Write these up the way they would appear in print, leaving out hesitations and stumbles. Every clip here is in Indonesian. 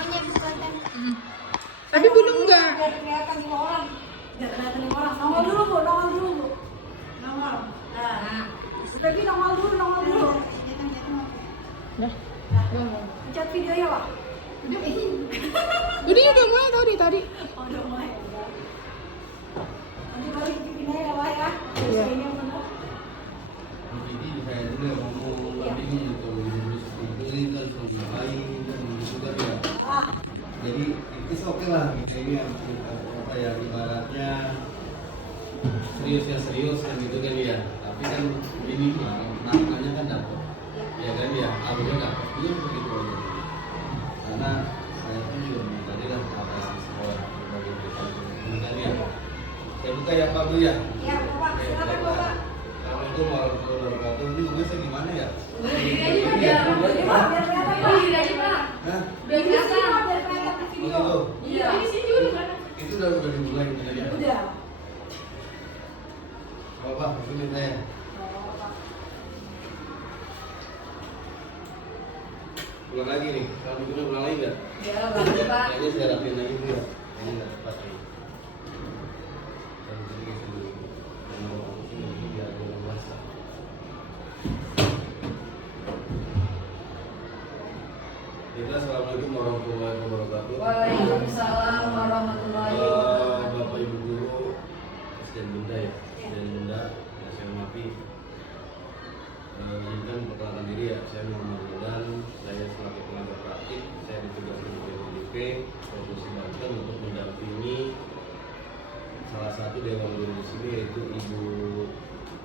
semuanya bukan. Tapi belum enggak. Biar kelihatan lima orang. Biar kelihatan lima orang. Nongol dulu bu, nongol dulu bu. Nongol. Nah. Baby nongol dulu, nongol dulu. Dah. Pencet video ya Wak. Udah mulai tadi. Oh udah mulai. Nanti baru ditipin aja ya Wak ya. Iya. Ini yang benar. Jadi saya juga ngomong ini untuk ini kan sama lain dan juga ya. Jadi itu oke lah kita ini apa ya ibaratnya serius kan gitu kan ya. Tapi kan minimal namanya kan dapat. Ya kan ya, alurnya dapat. Itu begitu aja. Karena saya pun juga tadi lah apa sekolah berbagai kan ya. Saya buka ya Pak Bu ya. Iya Bapak, silakan Bapak. Assalamualaikum warahmatullahi wabarakatuh. Ini tugasnya gimana ya? Berdiri aja Pak, biar kelihatan Pak. Berdiri aja Pak. Hah? Biar kelihatan Pak, biar kelihatan di video. Oh, gitu? Iya. Di sini juga kan. Itu udah dimulai gitu ya? Udah. Bapak, itu minta ya? Ulang lagi nih, kalau begitu ulang lagi nggak? Ya, bagus Pak. Kayaknya saya rapin lagi dulu ya. Kayaknya nggak tepat nih. Kalau begini dulu, kalau ini biar belum basah. Kita assalamualaikum warahmatullahi wabarakatuh. Waalaikumsalam warahmatullahi wabarakatuh. Bapak Ibu Guru, Asisten Bunda ya, Asisten Bunda, yang saya hormati. Izinkan perkenalkan diri ya, saya Muhammad Rudan, saya selaku tenaga praktik, saya ditugaskan di BPDP Provinsi Banten untuk mendampingi salah satu dewan guru di sini yaitu Ibu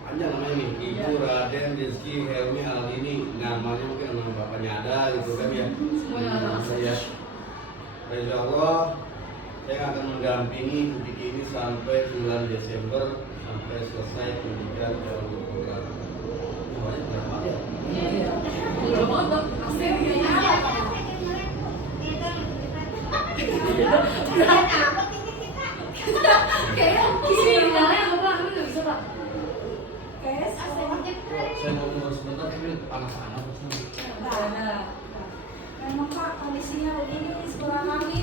panjang namanya nih, Ibu Raden Rizky Helmi Aldini, namanya mungkin nama bapaknya ada gitu kan ya. Nama saya. Dan insya Allah saya akan mendampingi titik ini sampai bulan Desember sampai selesai pendidikan dewan guru program. Namanya berapa ya? Iya. Udah banget, asli kayaknya kisi finalnya apa Pak? Tapi nggak bisa Pak. Guys, Saya mau keluar sebentar tapi panas-panas. nah. Memang Pak, kondisinya begini di sekolah kami.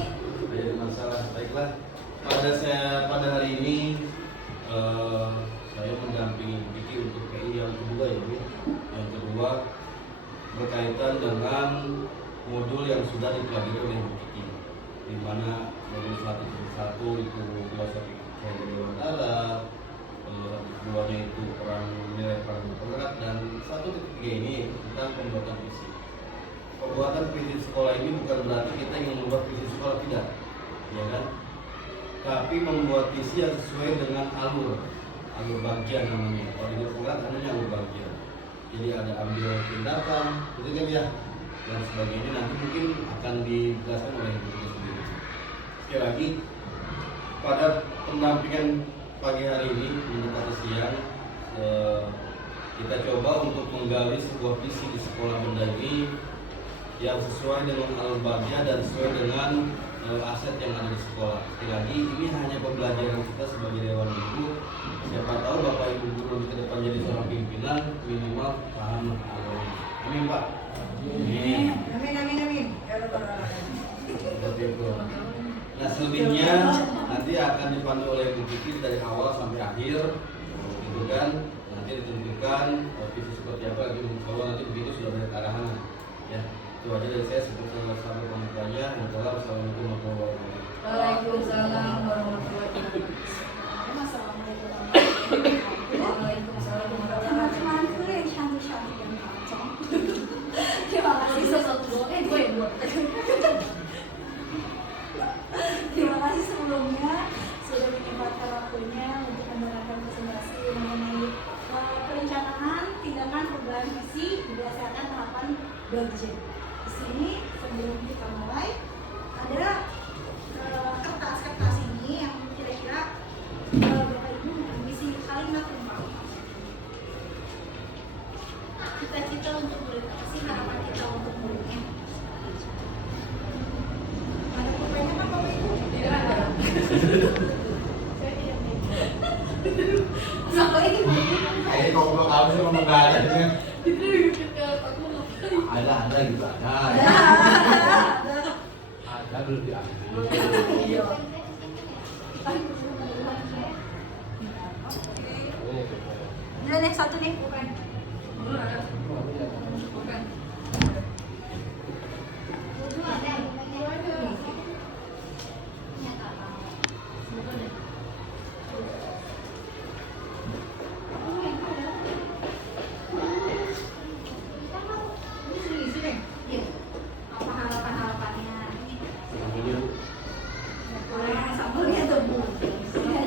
Ada masalah. Baiklah. Pada hari ini saya mendampingi Vicky untuk PI yang kedua ya Bu. Yang kedua berkaitan dengan modul yang sudah dipelajari oleh Vicky, di mana modul 1.1 itu filosofi kehidupan alam, keduanya itu nilai peran bergerak, dan 1.3 ini tentang pembuatan visi. Pembuatan visi sekolah ini bukan berarti kita ingin membuat visi sekolah, tidak, ya kan? Tapi membuat visi yang sesuai dengan alur bagian namanya. Kalau di Demokrat namanya alur bagian. Jadi ada ambil tindakan, gitu kan ya, dan sebagainya. Nanti mungkin akan dijelaskan oleh Ibu sendiri. Sekali lagi, pada pendampingan pagi hari ini mendekati siang, kita coba untuk menggali sebuah visi di sekolah benda ini yang sesuai dengan alur bagian dan sesuai dengan aset yang ada di sekolah. Sekali lagi, ini hanya pembelajaran kita sebagai dewan guru. Siapa tahu Bapak Ibu guru ke depan jadi seorang pimpinan, minimal paham alur. Amin Pak. Amin. Amin. Ya Allah. Seperti itu. Nah selebihnya nanti akan dipandu oleh Bu Kiki dari awal sampai akhir, gitu kan? Nanti ditentukan visi seperti apa lagi kalau nanti begitu sudah ada arahan. Ya, itu aja dari saya sampai pemukanya. Wassalamualaikum warahmatullahi wabarakatuh. Waalaikumsalam warahmatullahi wabarakatuh. Waalaikumsalam warahmatullahi Teman-temanku yang cantik-cantik dan ganteng. Terima kasih. Dua. Terima kasih sebelumnya sudah menyempatkan waktunya untuk mendengarkan presentasi mengenai perencanaan tindakan perubahan visi berdasarkan tahapan budget. Di sini sebelum kita mulai ada kertas-kertas ini yang kira-kira Bapak Ibu mengisi kalimat tentang cita-cita untuk murid, apa sih harapan kita untuk muridnya? Ada pulpennya kan Bapak Ibu? Tidak ada. Saya tidak punya. Sampai ini. Kayaknya kalau belum tahu sih ngomong nggak ada gitu. Itu aku Ada gitu ada. Ada. Ada. belum diambil. Iya. Ini yang satu nih. Apa harapan-harapannya? Sambalnya tuh Bu. Saya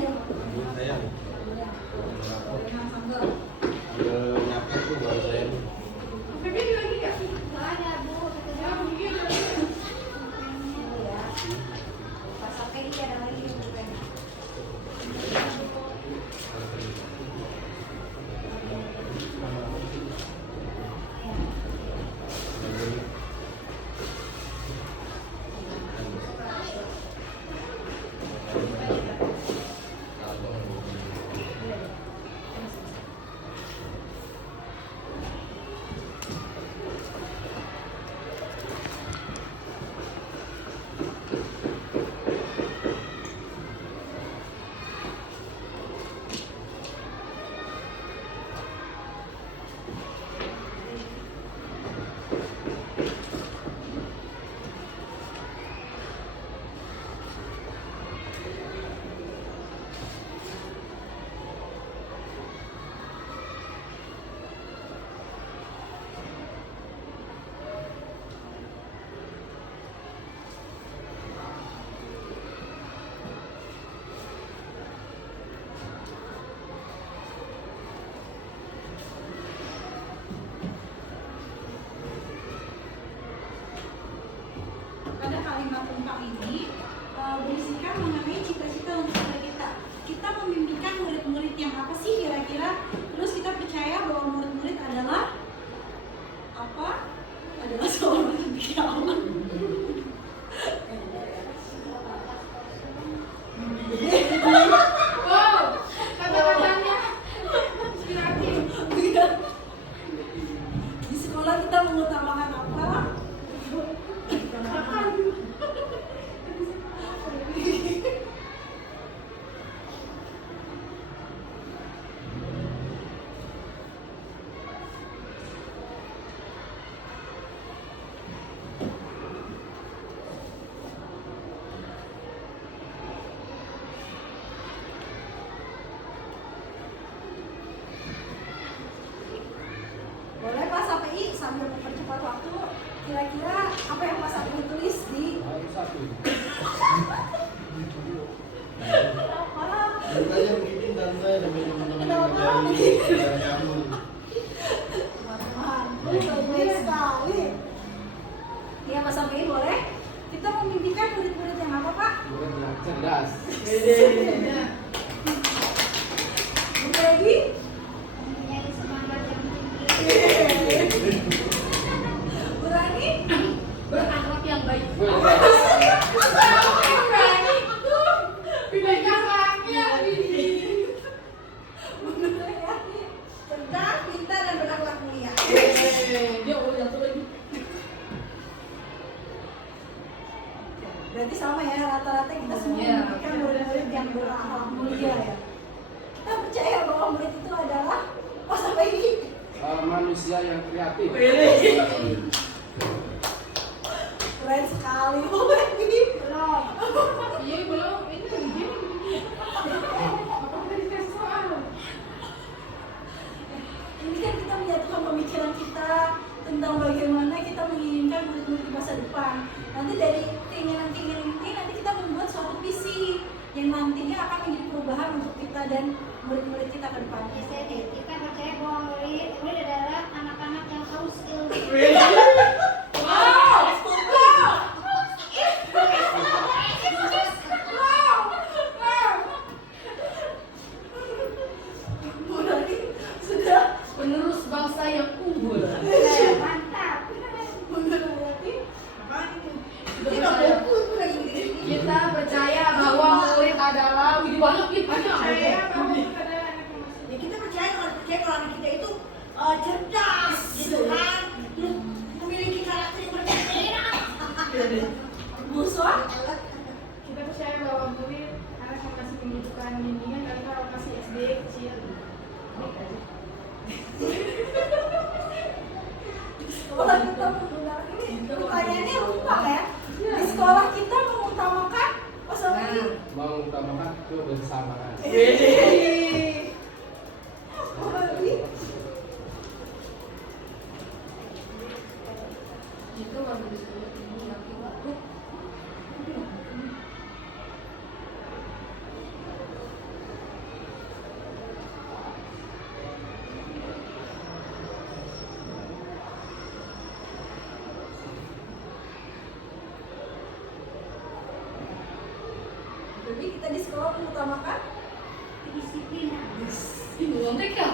nyapet tuh baru saya. Pada kalimat tentang ini berisikan mengenai cita-cita untuk kita. Kita memimpikan murid-murid yang apa sih kira-kira? Terus kita percaya bahwa murid-murid adalah apa? Adalah seorang bikiawan. Wow, kata-katanya inspiratif. Di sekolah kita mengutamakan apa? Boleh Pak Sapi sambil mempercepat waktu, kira-kira apa yang Pak Sapi tulis di Saya bikin tante demi teman-teman yang ngerjain dan kamu. teman-teman, baik sekali. Ya Pak Sapi boleh? Kita memimpikan murid-murid yang apa Pak? Murid yang cerdas. Bu Peggy? Bu Rani? Berakhlak yang baik. Bu Nurayani? Cerdas, pintar, dan berakhlak mulia. Dia jatuh lagi. Berarti sama ya, rata-rata kita semua memimpikan murid-murid yang berakhlak mulia ya. Kita percaya bahwa murid itu adalah Pak Sapi. Manusia yang kreatif. Keren sekali Bu Peggy. Belum. Iya belum, ini lagi gini. Apa kita dikasih soal? Ini kan kita menyatukan pemikiran kita tentang bagaimana kita menginginkan murid-murid di masa depan. Nanti dari keinginan-keinginan ini nanti kita membuat suatu visi yang nantinya akan menjadi perubahan untuk kita dan murid-murid kita ke depannya. Kita percaya bahwa murid adalah anak-anak yang haus ilmu. Bu Nani sudah Penerus bangsa yang unggul. Mantap. Bu Nurayani. Apaan itu? Ini Kita nggak fokus Bu lagi begini. Kita percaya bahwa murid adalah widi banyak nih banyak. Saya bahwa adalah anak yang masih Ya kita percaya kalau anak kita itu cerdas gitu kan, terus memiliki karakter yang berbeda. Bu Buswa? Kita percaya bahwa murid anak yang masih membutuhkan bimbingan karena lokasi SD kecil. Baik aja. Sekolah kita menggunakan ini pertanyaannya lupa ya. Di sekolah kita mengutamakan masalah ini. Mengutamakan kebersamaan. Oh, berarti Itu baru disebut ini laki baru. berarti kita di sekolah mengutamakan Kedisiplinan. Ini lontek ya?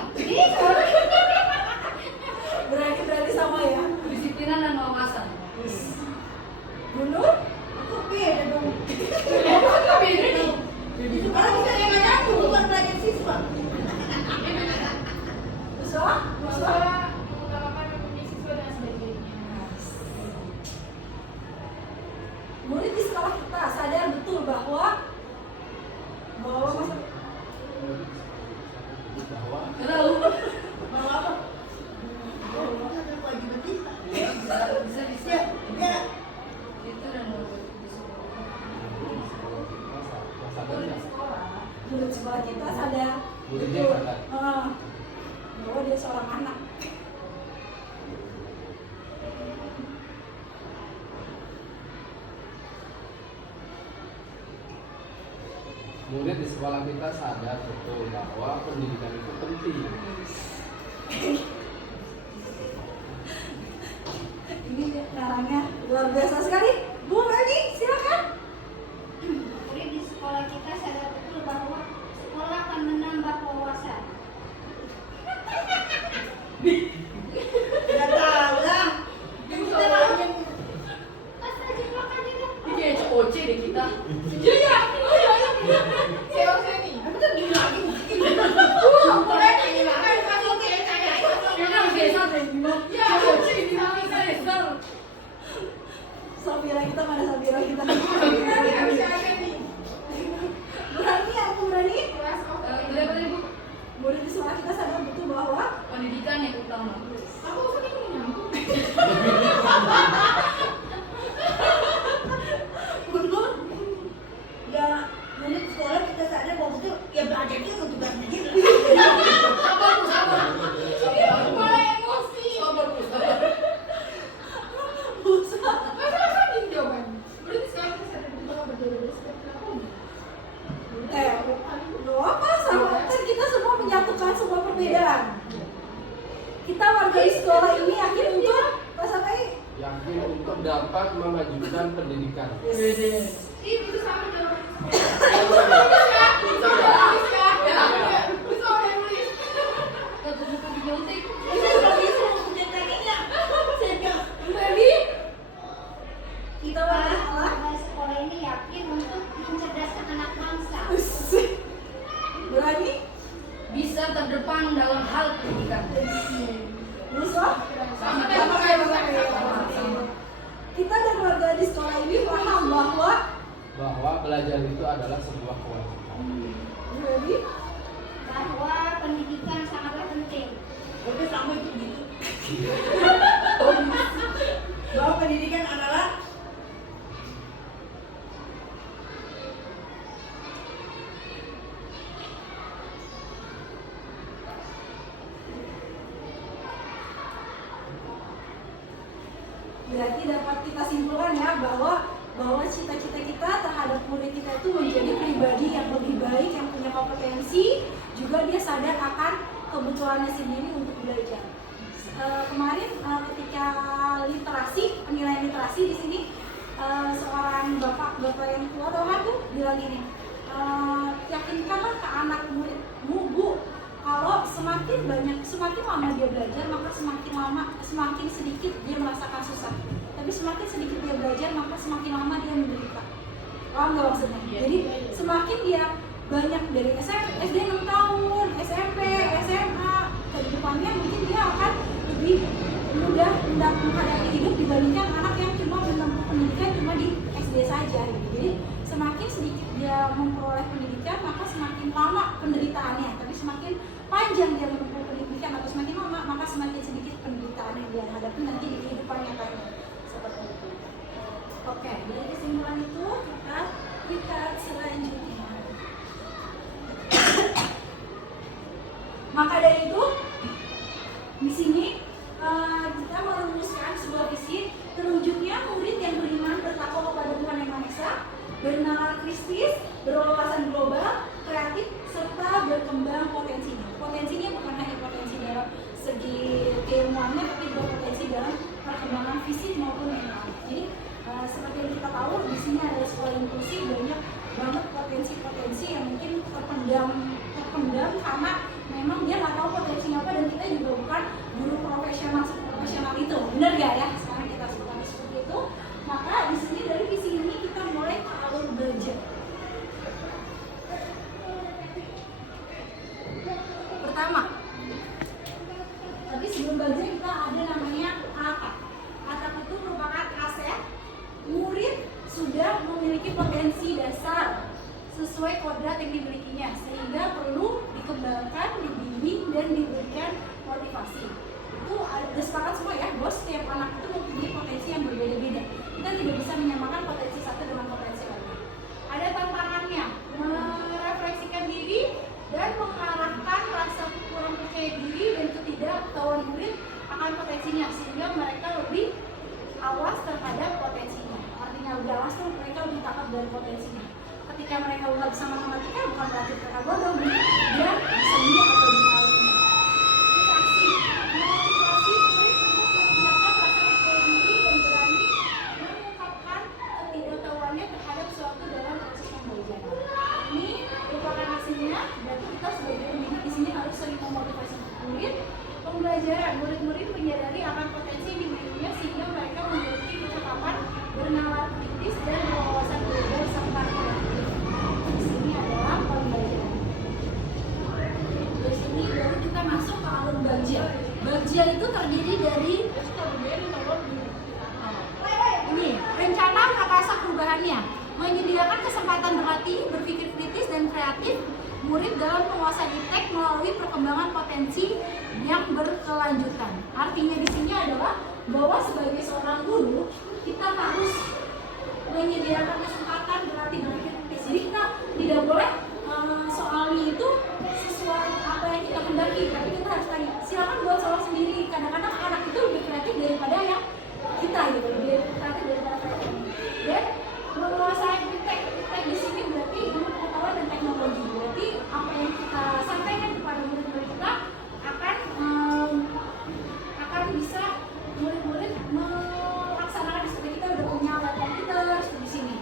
berarti sama ya. Kedisiplinan dan wawasan. Dulu aku beda dong. Apa beda nih? Sekarang kita yang ngaku bukan belajar siswa. Buswa? Buswa? Bahwa mengutamakan mempunyai siswa dengan sebaik-baiknya. Murid di sekolah kita sadar betul bahwa masa Bahwa Tahu. bahwa apa? Bisa bisa. Itu dan masa Murid depan. di sekolah, murid sekolah kita sadar Muridnya betul, sadar. bahwa dia seorang anak. Murid di sekolah kita sadar betul bahwa pendidikan itu penting. Ini caranya luar biasa sekali. Bu Rani, silakan. Murid di sekolah kita sadar betul bahwa sekolah akan menambah wawasan. Nggak tahu lah. Pas aja makan itu. Ini kayak COC deh kita. COC nih. Aku tuh gini lagi. Kita harus desa deh gimana? Ya COC ini lagi desa. Sabira kita mana Sabira kita? Harusnya ada nih. Berani aku berani. Kelas of Daripada ibu Murid di sekolah kita sadar betul bahwa pendidikan yang utama. aku usah ini nyambung. betul. Ya, murid di sekolah kita sadar bahwa betul ya belajar itu untuk belajar. Sabar bu sabar. Malah emosi. Sabar bu sabar. Buswa. Masa apa nih jawaban? Berarti sekarang kita sadar betul bahwa berbeda seperti apa? Lo apa sama? Kan kita semua menyatukan semua perbedaan. Kita warga di sekolah ini yakin untuk pasangan Yakin untuk dapat memajukan pendidikan. Ih, itu sama jawabannya. Bisa udah nulis ya. Bisa udah nulis. Satu buku di nyontek. ini udah bisa untuk kakinya. Berani? Kita warga di sekolah. Warga sekolah ini yakin untuk mencerdaskan anak bangsa. Berani? Bisa terdepan dalam hal pendidikan. Buswa? Sama Kita dan warga di sekolah ini paham Bahwa belajar itu adalah sebuah kewajiban. berani Bahwa pendidikan sangatlah penting. Oke, sama itu gitu. Bahwa pendidikan adalah berarti dapat kita simpulkan ya bahwa cita-cita kita terhadap murid kita itu menjadi pribadi yang lebih baik, yang punya kompetensi, juga dia sadar akan kebutuhannya sendiri untuk belajar. Kemarin ketika penilaian literasi di sini, seorang bapak yang tua tuh bilang gini, yakinkanlah ke anak muridmu, Bu, kalau semakin lama dia belajar, maka semakin sedikit dia merasakan susah. Tapi semakin sedikit dia belajar, maka semakin lama dia menderita. Paham nggak maksudnya? Jadi semakin dia banyak dari SD 6 tahun, SMP, SMA, ke depannya mungkin dia akan lebih mudah menghadapi hidup dibandingkan anak yang cuma menempuh pendidikan cuma di SD saja. semakin sedikit dia memperoleh pendidikan, maka semakin lama penderitaannya. Tapi semakin panjang dia menempuh pendidikan atau semakin lama, maka semakin sedikit penderitaan yang dia hadapi nanti di kehidupan nyatanya. Seperti itu. Oke, dari kesimpulan itu kita selanjutnya. Maka dari itu di sini kita merumuskan sebuah visi terwujudnya murid yang beriman bertakwa kepada Tuhan Yang Maha Esa, bernalar Kristus, berwawasan global, kreatif, serta berkembang potensinya. Potensinya bukan hanya potensi dalam segi keilmuannya, tapi juga potensi dalam perkembangan fisik maupun mental. Jadi seperti yang kita tahu di sini ada sekolah inklusi, banyak banget potensi-potensi yang mungkin terpendam karena memang dia nggak tahu potensinya apa, dan kita juga bukan guru profesional itu, benar gak ya? Sekarang kita sebutkan seperti itu. Maka di sini dari visi ini kita mulai ke alur belajar. Pertama, tapi sebelum belajar kita ada namanya atap. Atap itu merupakan aset. Murid sudah memiliki potensi dasar sesuai kodrat yang dimilikinya, sehingga perlu dikembangkan, dibimbing, dan diberikan motivasi. Itu ada sepakat semua ya, bahwa setiap anak itu mempunyai potensi yang berbeda-beda. Kita tidak bisa menyamakan potensi satu dengan potensi lain. Ada tantangannya, merefleksikan diri dan mengarahkan rasa kurang percaya diri dan ketidaktahuan murid akan potensinya, sehingga mereka lebih awas terhadap potensinya. Artinya lebih awas tuh mereka lebih takut dari potensinya. Ketika mereka nggak bisa matematika, bukan berarti mereka bodoh, dia bisa juga atau dimalukan. Terus aksi, memotivasi murid untuk meningkatkan rasa percaya diri dan berani mengungkapkan ketidaktahuannya terhadap suatu dalam proses pembelajaran. Ini merupakan aksinya, berarti kita sebagai pendidik di sini harus sering memotivasi murid. Pembelajaran, murid-murid menyadari akan potensi yang dimilikinya sehingga mereka memiliki kecakapan, bernalar kritis, dan berwawasan global serta kreatif. Di sini adalah pembelajaran. Dari sini baru kita masuk ke alur bagja. Bagja itu terdiri dari ini, rencana prakasa perubahannya, menyediakan kesempatan berlatih, berpikir kritis dan kreatif murid dalam penguasaan iptek melalui perkembangan potensi yang berkelanjutan. Artinya di sini adalah bahwa sebagai seorang guru kita harus menyediakan kesempatan berlatih berpikir kritis. Jadi kita tidak boleh soalnya itu sesuai apa yang kita kendaki, tapi kita harus tanya. Silakan buat soal sendiri. Kadang-kadang anak itu lebih kreatif daripada yang kita gitu, lebih kreatif daripada kreatif. Dan menguasai iptek di sini berarti ilmu pengetahuan dan teknologi. Berarti apa yang kita sampaikan kepada murid-murid kita akan bisa murid-murid melaksanakan seperti kita udah punya alat komputer di sini.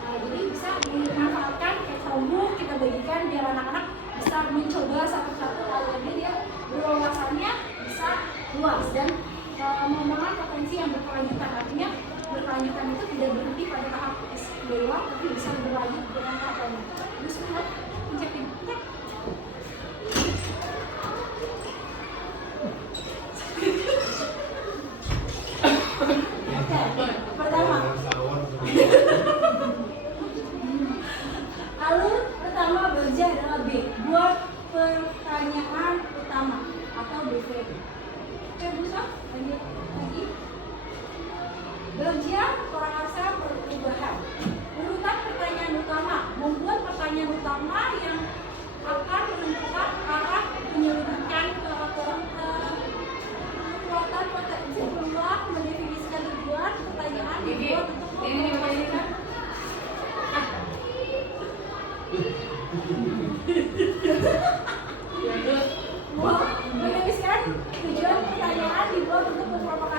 Nah, jadi bisa dimanfaatkan kayak Chromebook, kita bagikan biar anak-anak bisa mencoba satu-satu, lalu dia berwawasannya bisa luas dan mengembangkan potensi yang berkelanjutan. Artinya berkelanjutan itu tidak berhenti pada tahap S2 tapi bisa berlanjut dengan tahapnya. Terus pencetin. Pertama, alur pertama bagja adalah B, buat pertanyaan utama atau BVP. Oke, bisa lanjut lagi. Bagja prakarsa perubahan. Urutan pertanyaan utama, membuat pertanyaan utama yang akan menentukan arah penyelidikan kekuatan potensi peluang, mendefinisikan tujuan pertanyaan dibuat untuk mendefinisikan mendefinisikan tujuan pertanyaan dibuat untuk memprovokasi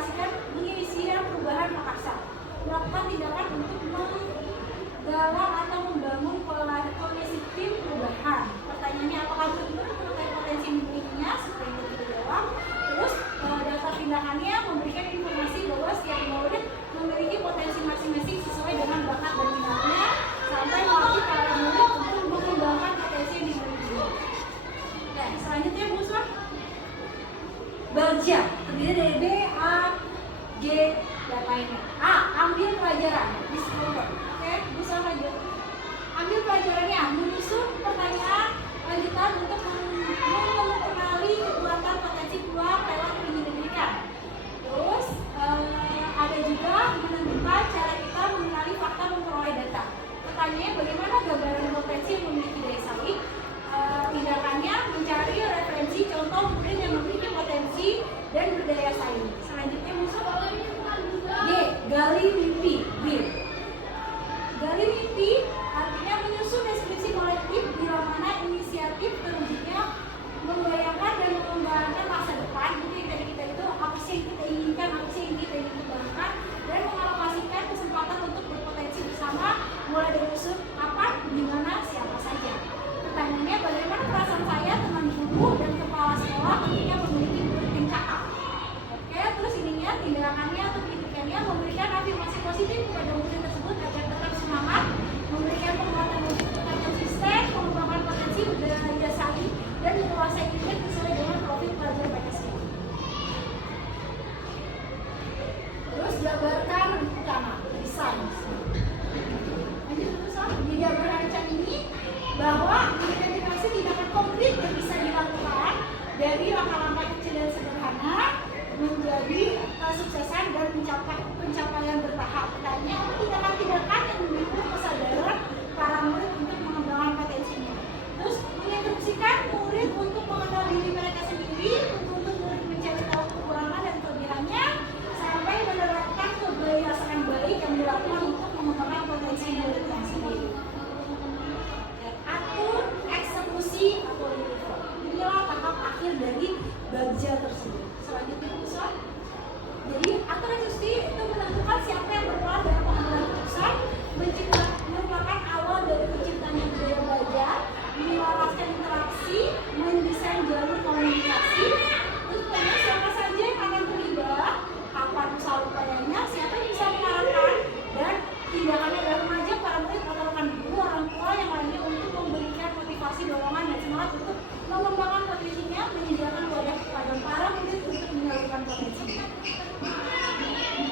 tindakannya adalah mengajak para murid atau rekan guru, orang tua yang lainnya untuk memberikan motivasi, dorongan, dan semangat untuk mengembangkan potensinya, menyediakan wadah kepada para murid untuk menyalurkan potensinya.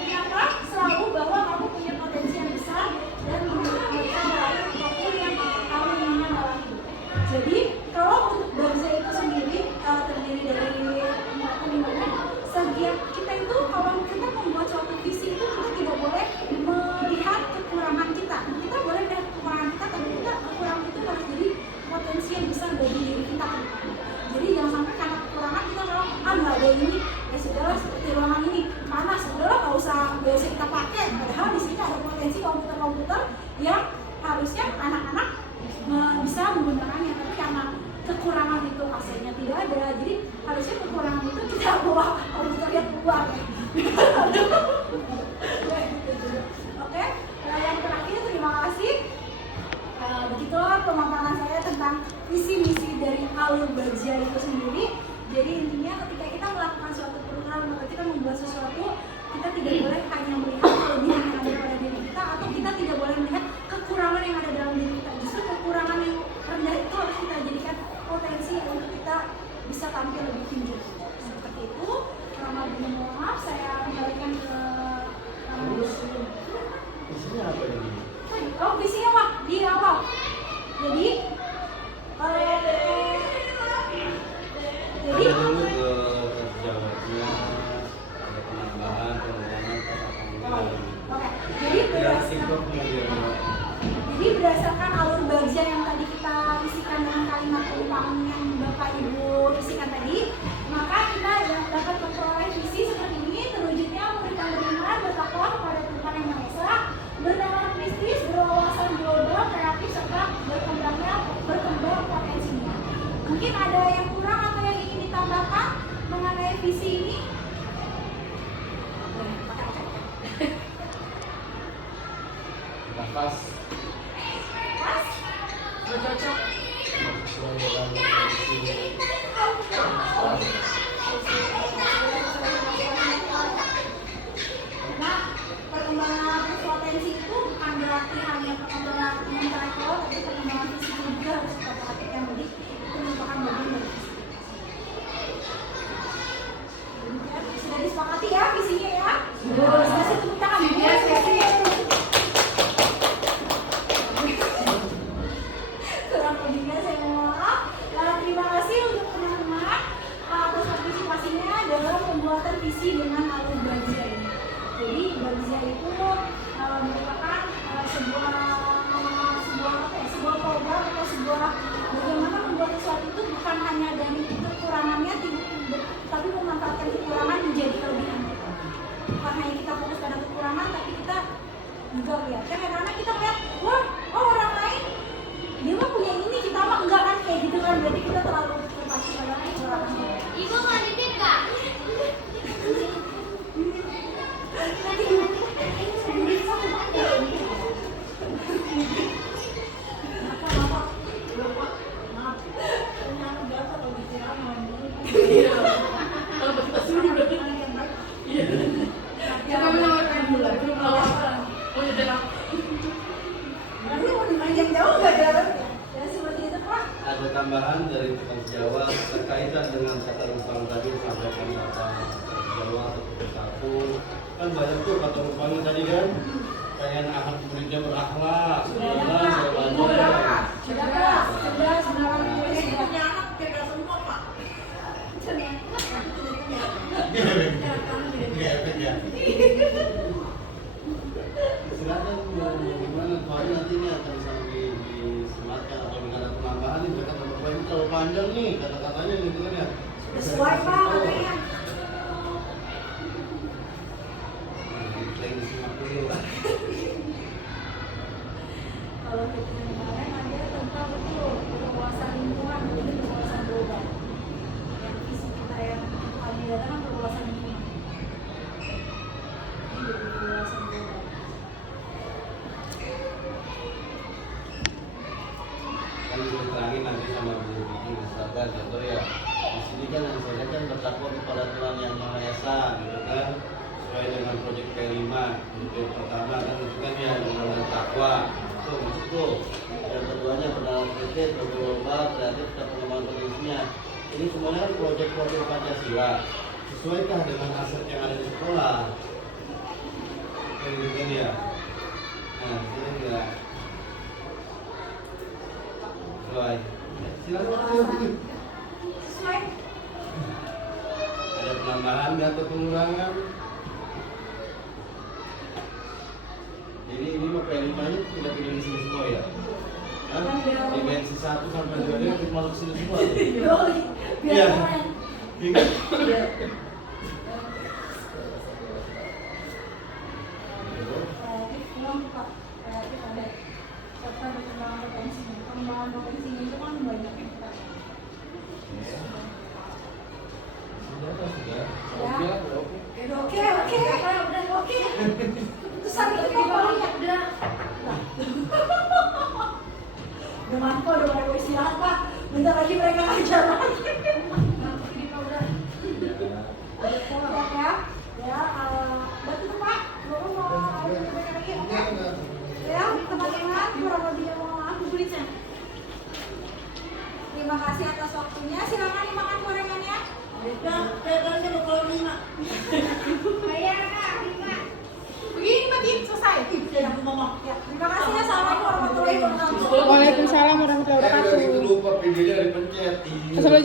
Kenapa? Selalu bahwa kamu punya potensi yang besar dan bisa meraih apapun yang kamu inginkan dalam hidup. Jadi kalau untuk Barza itu sendiri terdiri dari dimana setiap kita itu kalau kita membuat suatu visi itu kita tidak boleh melihat kekurangan kita. Kita boleh melihat kekurangan kita, tapi kita kekurangan itu harus jadi potensi yang besar bagi diri kita ke depan. Jadi jangan sampai karena kekurangan kita bilang nggak ada ini, ya sudahlah seperti ruangan ini panas, sudahlah nggak usah kita pakai. Padahal di sini ada potensi komputer-komputer yang harusnya anak-anak bisa menggunakannya, tapi karena kekurangan itu hasilnya tidak ada, jadi harusnya kekurangan itu kita bawa komputernya keluar. Oke, yang terakhir terima kasih. Begitulah pemaparan saya tentang visi misi dari Alur Barza itu sendiri. Jadi intinya ketika kita melakukan suatu program atau kita membuat sesuatu, kita tidak boleh hanya melihat kelebihan yang ada pada diri kita, atau kita tidak boleh melihat kekurangan yang ada dalam diri kita. Justru kekurangan yang rendah itu harus kita jadikan potensi untuk kita bisa tampil lebih tinggi. Seperti itu. Selamat mohon maaf, saya kembalikan ke Isinya apa ini? oh, visinya Pak di awal. Jadi Ada dulu ke jawabnya, ada penambahan, pengurangan, penambahan. oke. Jadi berdasarkan alur Barza yang tadi kita isikan dengan kalimat perumpamaan yang Bapak Ibu isikan tadi, maka kita dapat memperoleh visi seperti ini. Terwujudnya memberikan beriman, bertakwa kepada Tuhan Yang Maha Esa, bernama mistis, berwawasan global, kreatif, serta berkembang potensinya. Mungkin ada yang kurang atau yang ingin ditambahkan mengenai visi ini? Pas. Pas? Cocok. Sesuai dengan visi. Nah, perkembangan potensi itu bukan berarti hanya perkembangan intelektual, tapi perkembangan fisik juga harus kita perhatikan. Jadi itu merupakan bagian dari visi. Sudah disepakati ya visinya ya? Terus kasih tepuk tangan. Kurang lebihnya saya mohon maaf. Terima kasih untuk teman-teman atas partisipasinya dalam pembuatan visi dengan alur Barza ini. Jadi Barza itu merupakan sebuah program atau sebuah bagaimana membuat sesuatu itu bukan hanya dari kekurangannya, tapi memanfaatkan kekurangan menjadi kelebihan kita. Bukan hanya kita fokus pada kekurangan, tapi kita juga lihat. Karena kita lihat, wah, orang lain dia mah punya ini, kita mah enggak kan, kayak gitu kan. Berarti kita terlalu terpacu pada kekurangannya. Ibu mau nitip gak? Ada tambahan dari tukang Jawa berkaitan dengan kata rumpang tadi sampaikan kata Jawa satu. Kan banyak tuh kata rumpangnya tadi kan. Pengen anak muridnya berakhlak, silakan gimana soalnya nanti ini akan sampai disematkan atau ada penambahan ini kata bapak ini terlalu panjang nih kata-katanya gitu kan ya. Sesuai Pak katanya. Kalau kita kemarin ada tentang betul perluasan lingkungan, jadi perluasan global. Yang visi kita yang kali datang kan perluasan lingkungan. Ini jadi perluasan global. Kan diterangin nanti sama Bu Vicky misalkan contoh ya di sini kan yang saya kan bertakwa kepada Tuhan Yang Maha Esa gitu kan sesuai dengan proyek P5. Yang pertama kan itu kan ya dengan takwa. Tuh masuk tuh. Yang keduanya pendalam kritis, global, kreatif, dan pengembangan potensinya. Ini semuanya kan proyek-proyek Pancasila. Sesuaikah dengan aset yang ada di sekolah? Kayak gitu kan ya. Nah, ini enggak sesuai. Silakan. Sesuai. Ada penambahan atau pengurangan? Jadi ini mau P5 nya tidak pilih di sini semua ya? Hah? Dimensi 1 sampai 2 ini masuk sini semua. Biar Iya. keren. Ingat. Kreatif, belum Pak. Kreatif ada. Serta berkembang potensinya. Pengembangan potensinya itu kan banyak ya Pak. Sudah. Ya. Oke lah, udah oke. Oke. Oke. Keputusan itu pokoknya. Udah mampu, udah pada istirahat Pak. Bentar lagi mereka ngajar lagi. Siap ya. Ya, buat itu Pak. Bapak mau mereka lagi, oke? Ya, teman-teman, kurang lebihnya mohon maaf. Terima kasih atas waktunya. Silakan dimakan gorengannya. Bayar Kak, 5. Begini Mbak Tim, selesai. Ya, terima kasih ya. Assalamualaikum warahmatullahi wabarakatuh. Waalaikumsalam warahmatullahi wabarakatuh. Itu lupa videonya dipencet. Assalamualaikum.